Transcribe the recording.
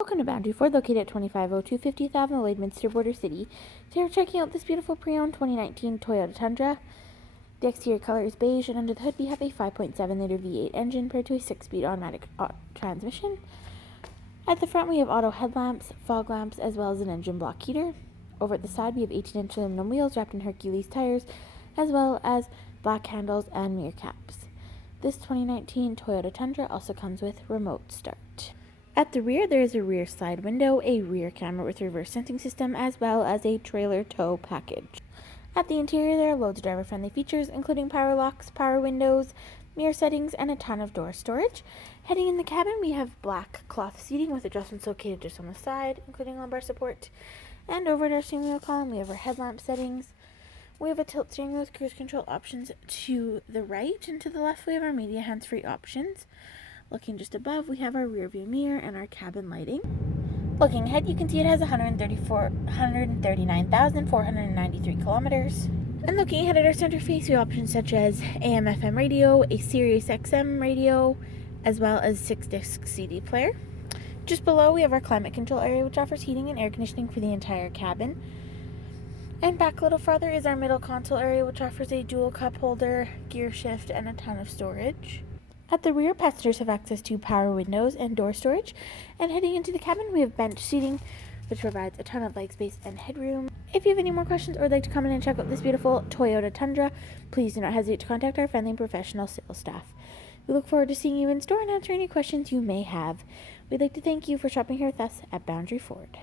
Welcome to Boundary Ford, located at 2502 50th Avenue, Lloydminster, Border City. Today we're checking out this beautiful pre-owned 2019 Toyota Tundra. The exterior color is beige, and under the hood we have a 5.7-liter V8 engine paired to a 6-speed automatic transmission. At the front we have auto headlamps, fog lamps, as well as an engine block heater. Over at the side we have 18-inch aluminum wheels wrapped in Hercules tires, as well as black handles and mirror caps. This 2019 Toyota Tundra also comes with remote start. At the rear, there is a rear slide window, a rear camera with reverse sensing system, as well as a trailer tow package. At the interior, there are loads of driver-friendly features, including power locks, power windows, mirror settings, and a ton of door storage. Heading in the cabin, we have black cloth seating with adjustments located just on the side, including lumbar support. And over at our steering wheel column, we have our headlamp settings. We have a tilt steering wheel with cruise control options to the right, and to the left we have our media hands-free options. Looking just above, we have our rear view mirror and our cabin lighting. Looking ahead, you can see it has 139,493 kilometers. And looking ahead at our center face, we have options such as AM/FM radio, a Sirius XM radio, as well as 6-disc CD player. Just below, we have our climate control area, which offers heating and air conditioning for the entire cabin. And back a little farther is our middle console area, which offers a dual cup holder, gear shift, and a ton of storage. At the rear, passengers have access to power windows and door storage. And heading into the cabin, we have bench seating, which provides a ton of leg space and headroom. If you have any more questions or would like to come in and check out this beautiful Toyota Tundra, please do not hesitate to contact our friendly and professional sales staff. We look forward to seeing you in store and answering any questions you may have. We'd like to thank you for shopping here with us at Boundary Ford.